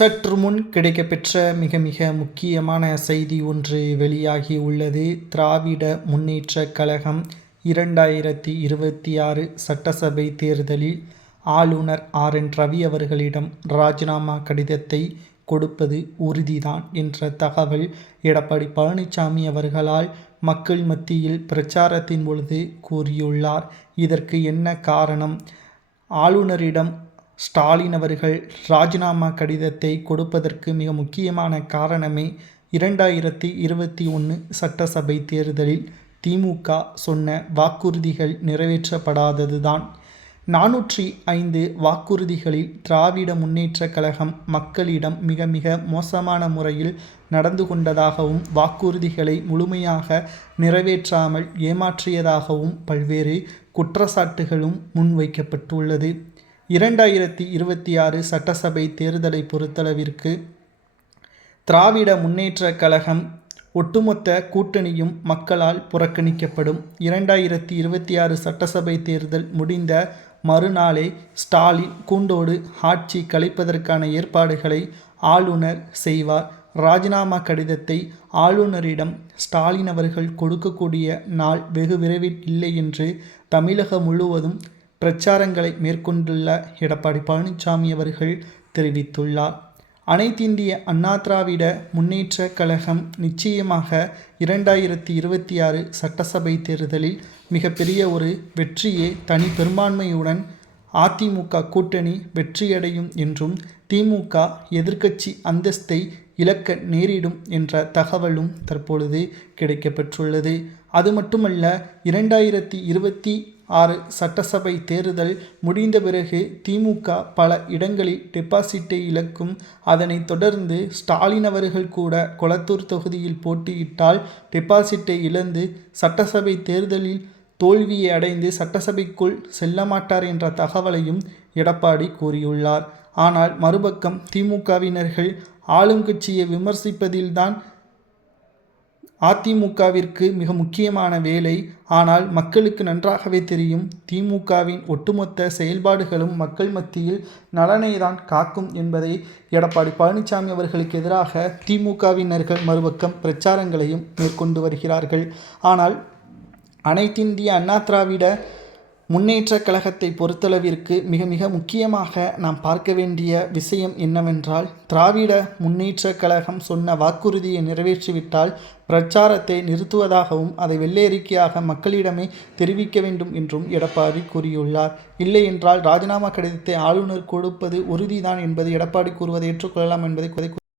சற்று முன் கிடைக்கப்பெற்ற மிக மிக முக்கியமான செய்தி ஒன்று வெளியாகி உள்ளது. திராவிட முன்னேற்றக் கழகம் 2026 சட்டசபை தேர்தலில் ஆளுநர் RN ரவி அவர்களிடம் ராஜினாமா கடிதத்தை கொடுப்பது உறுதிதான் என்ற தகவல் எடப்பாடி பழனிசாமி அவர்களால் மக்கள் மத்தியில் பிரச்சாரத்தின் பொழுது கூறியுள்ளார். இதற்கு என்ன காரணம்? ஆளுநரிடம் ஸ்டாலின் அவர்கள் ராஜினாமா கடிதத்தை கொடுப்பதற்கு மிக முக்கியமான காரணமே 2021 சட்டசபை தேர்தலில் திமுக சொன்ன வாக்குறுதிகள் நிறைவேற்றப்படாததுதான். 405 வாக்குறுதிகளில் திராவிட முன்னேற்றக் கழகம் மக்களிடம் மிக மிக மோசமான முறையில் நடந்து கொண்டதாகவும் வாக்குறுதிகளை முழுமையாக நிறைவேற்றாமல் ஏமாற்றியதாகவும் பல்வேறு குற்றச்சாட்டுகளும் முன்வைக்கப்பட்டுள்ளது. 2026 சட்டசபை தேர்தலை பொறுத்தளவிற்கு திராவிட முன்னேற்றக் கழகம் ஒட்டுமொத்த கூட்டணியும் மக்களால் புறக்கணிக்கப்படும். 2026 சட்டசபை தேர்தல் முடிந்த மறுநாளே ஸ்டாலின் கூண்டோடு ஆட்சி கலைப்பதற்கான ஏற்பாடுகளை ஆளுநர் செய்வார். ராஜினாமா கடிதத்தை ஆளுநரிடம் ஸ்டாலின் அவர்கள் கொடுக்கக்கூடிய நாள் வெகு விரைவில் இல்லை என்று தமிழகம் முழுவதும் பிரச்சாரங்களை மேற்கொண்டுள்ள எடப்பாடி பழனிசாமி அவர்கள் தெரிவித்துள்ளார். அனைத்திந்திய அண்ணா திராவிட முன்னேற்றக் கழகம் நிச்சயமாக 2026 சட்டசபை தேர்தலில் மிகப்பெரிய ஒரு வெற்றியை தனி பெரும்பான்மையுடன் அதிமுக கூட்டணி வெற்றியடையும் என்றும் திமுக எதிர்க்கட்சி அந்தஸ்தை இழக்க நேரிடும் என்ற தகவலும் தற்பொழுது கிடைக்கப்பெற்றுள்ளது. அது மட்டுமல்ல, 2026 சட்டசபை தேர்தல் முடிந்த பிறகு திமுக பல இடங்களில் டெபாசிட்டை இழக்கும். அதனைத் தொடர்ந்து ஸ்டாலின் அவர்கள் கூட கொளத்தூர் தொகுதியில் போட்டியிட்டால் டெபாசிட்டை இழந்து சட்டசபை தேர்தலில் தோல்வியை அடைந்து சட்டசபைக்குள் செல்ல மாட்டார் என்ற தகவலையும் எடப்பாடி கூறியுள்ளார். ஆனால் மறுபக்கம் திமுகவினர்கள் ஆளுங்கட்சியை விமர்சிப்பதில்தான் அதிமுகவிற்கு மிக முக்கியமான வேலை. ஆனால் மக்களுக்கு நன்றாகவே தெரியும், திமுகவின் ஒட்டுமொத்த செயல்பாடுகளும் மக்கள் மத்தியில் நலனை தான் காக்கும் என்பதை எடப்பாடி பழனிசாமி அவர்களுக்கு எதிராக திமுகவினர்கள் மறுபக்கம் பிரச்சாரங்களையும் மேற்கொண்டு வருகிறார்கள். ஆனால் அனைத்திந்திய அண்ணா திராவிட முன்னேற்றக் கழகத்தை பொறுத்தளவிற்கு மிக மிக முக்கியமாக நாம் பார்க்க வேண்டிய விஷயம் என்னவென்றால், திராவிட முன்னேற்றக் கழகம் சொன்ன வாக்குறுதியை நிறைவேற்றிவிட்டால் பிரச்சாரத்தை நிறுத்துவதாகவும் அதை வெள்ளையறிக்கையாக மக்களிடமே தெரிவிக்க வேண்டும் என்றும் எடப்பாடி கூறியுள்ளார். இல்லை என்றால் ராஜினாமா கடிதத்தை ஆளுநர் கொடுப்பது உறுதிதான் என்பது எடப்பாடி கூறுவதை ஏற்றுக்கொள்ளலாம் என்பதை